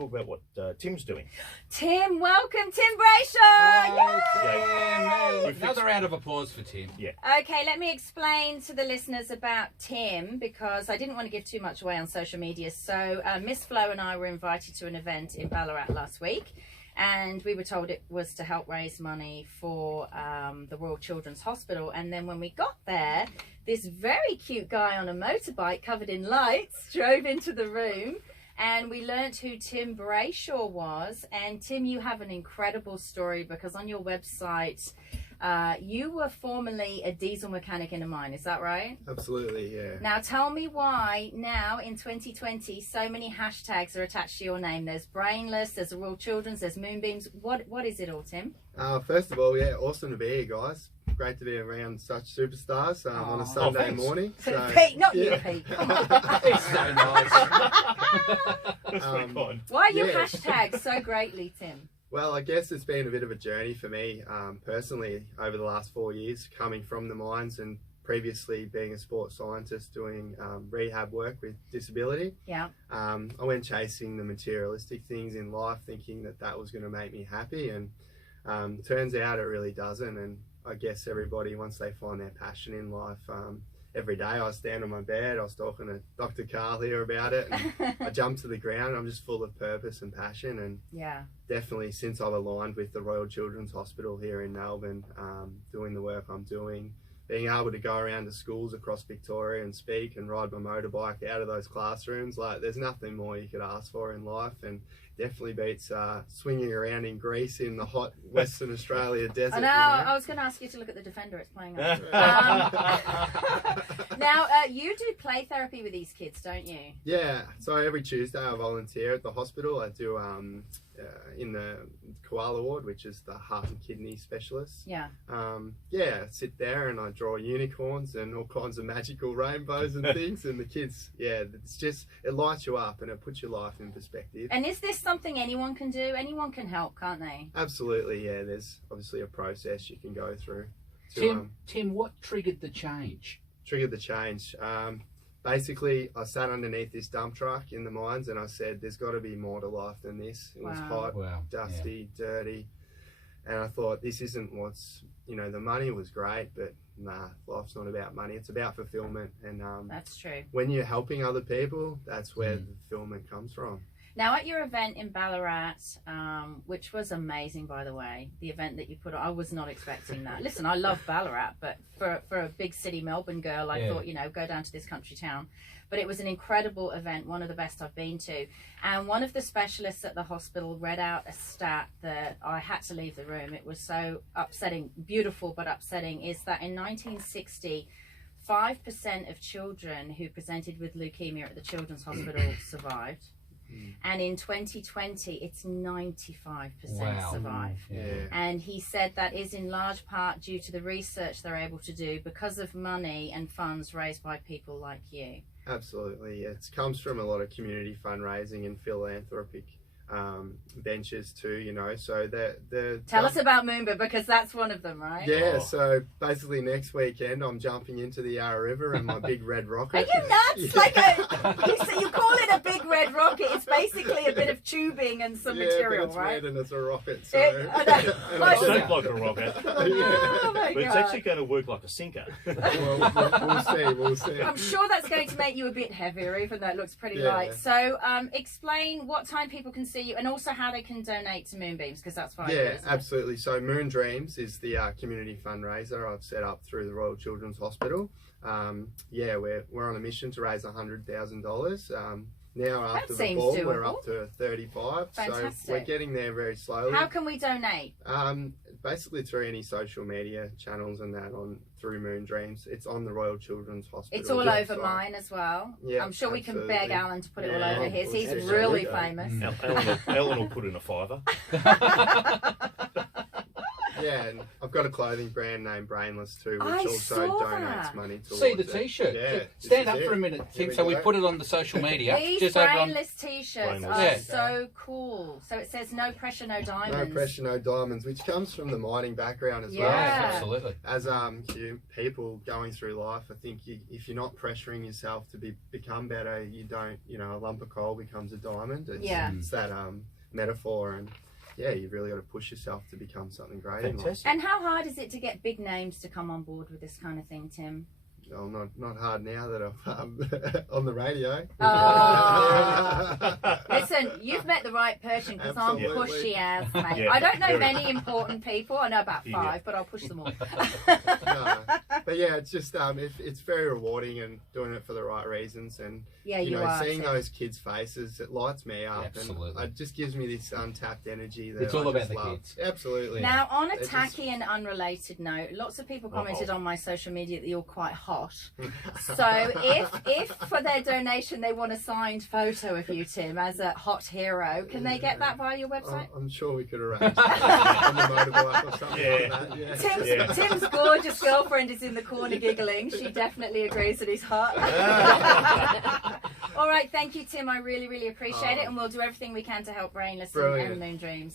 talk about what Tim's doing. Tim, welcome, Tim BRAYSHAW! Yay! Another round of applause for Tim. Yeah. Okay, let me explain to the listeners about Tim, because I didn't want to give too much away on social media. So Miss Flo and I were invited to an event in Ballarat last week, and we were told it was to help raise money for the Royal Children's Hospital. And then when we got there, this very cute guy on a motorbike covered in lights drove into the room, and we learnt who Tim BRAYSHAW was. And Tim, you have an incredible story, because on your website you were formerly a diesel mechanic in a mine, is that right? Absolutely, yeah. Now tell me why now in 2020 so many hashtags are attached to your name. There's Brainless, there's the Royal Children's, there's Moonbeams. What is it all, Tim? First of all, yeah, awesome to be here, guys. Great to be around such superstars on a Sunday morning. So, Pete, not yeah. you, Pete. Come on. It's so nice. That's pretty fun. Why are you Yeah. hashtagged so greatly, Tim? Well, I guess it's been a bit of a journey for me personally over the last 4 years, coming from the mines and previously being a sports scientist doing rehab work with disability. Yeah. I went chasing the materialistic things in life, thinking that that was going to make me happy, and turns out it really doesn't. And I guess everybody, once they find their passion in life, every day I stand on my bed, I was talking to Dr. Carl here about it, and I jump to the ground. I'm just full of purpose and passion, and Yeah. definitely since I've aligned with the Royal Children's Hospital here in Melbourne, doing the work I'm doing, being able to go around to schools across Victoria and speak and ride my motorbike out of those classrooms, like there's nothing more you could ask for in life, and definitely beats swinging around in Greece in the hot Western Australia desert. I know, I was going to ask you to look at the Defender it's playing on. Now, you do play therapy with these kids, don't you? Yeah, so every Tuesday I volunteer at the hospital. I do in the koala ward, which is the heart and kidney specialist. Yeah. Yeah, sit there and I draw unicorns and all kinds of magical rainbows and things, and the kids, yeah, it's just, it lights you up and it puts your life in perspective. And is this something anyone can do? Anyone can help, can't they? Absolutely, yeah, there's obviously a process you can go through to Tim, what triggered the change? trigger the change. Basically, I sat underneath this dump truck in the mines and I said, there's got to be more to life than this. It was hot, dusty, dirty. And I thought, this isn't what's, you know, the money was great, but nah, life's not about money. It's about fulfillment. And That's true. when you're helping other people, that's where the fulfillment comes from. Now, at your event in Ballarat, which was amazing, by the way, the event that you put on, I was not expecting that. Listen, I love Ballarat, but for a big city Melbourne girl, I thought, you know, go down to this country town. But it was an incredible event, one of the best I've been to. And one of the specialists at the hospital read out a stat that I had to leave the room. It was so upsetting, beautiful but upsetting, is that in 1960, 5% of children who presented with leukemia at the Children's Hospital survived. And in 2020, it's 95% survive. Yeah. And he said that is in large part due to the research they're able to do because of money and funds raised by people like you. Absolutely, it comes from a lot of community fundraising and philanthropic ventures too, you know, so Tell us about Moomba, because that's one of them, right? Yeah, so basically next weekend I'm jumping into the Yarra River in my big red rocket. Are you nuts? Yeah. Like you call it a big red rocket. It's basically a bit of tubing and some material, but it's right? red and it's a rocket, so It's shaped like a rocket. Oh my But it's God. actually going to work like a sinker. we'll see. I'm sure that's going to make you a bit heavier, even though it looks pretty Yeah. light. So explain what time people can see you and also how they can donate to Moonbeams, because that's fine. Yeah, absolutely. So Moon Dreams is the community fundraiser I've set up through the Royal Children's Hospital. Yeah, we're on a mission to raise $100,000. Now after the ball, we're up to 35. Fantastic. So we're getting there very slowly. How can we donate? Basically through any social media channels and that through Moon Dreams. It's on the Royal Children's Hospital. It's all over mine as well. Yeah, I'm sure we can absolutely. beg Alan to put it all over his. He's Absolutely. really famous. Ellen will put in a fiver. Yeah, and I've got a clothing brand named Brainless too, which I also saw donates that. money towards See the it. T-shirt. Yeah, Stand this up is for a it. minute, Here Tim, so we go. put it on the social media. These Just over on. brainless t-shirts Brainless. are Yeah. so cool. So it says no pressure, no No diamonds. pressure, no diamonds, which comes from the mining background as Yeah. well. Yeah, absolutely. As people going through life, I think if you're not pressuring yourself to become better, you don't. A lump of coal becomes a diamond. Yeah. It's that metaphor, and yeah, you've really got to push yourself to become something great in life. Fantastic. And how hard is it to get big names to come on board with this kind of thing, Tim? Well, not hard now that I'm on the radio. Oh. Listen, you've met the right person because I'm Absolutely. pushy as, mate. Yeah, I don't know very. many important people. I know about 5, Yeah. but I'll push them all. No. But yeah, it's just it's very rewarding and doing it for the right reasons, and Yeah, you know, are. seeing Tim. those kids' faces, it lights me up, Absolutely. and it just gives me this untapped energy that It's all I about just the love. kids. Absolutely. Now, on a They're just- tacky and unrelated note, lots of people commented Uh-oh. on my social media that you're quite hot. So if for their donation they want a signed photo of you, Tim, as a hot hero, can they get that via your website? I'm sure we could arrange that on the motorbike or something Yeah. like that. Yeah. Tim's, Yeah. Tim's gorgeous girlfriend is in the corner giggling. She definitely agrees that he's hot. All right, thank you, Tim. I really, really appreciate it, and we'll do everything we can to help Brainless and Brilliant. Moon Dreams.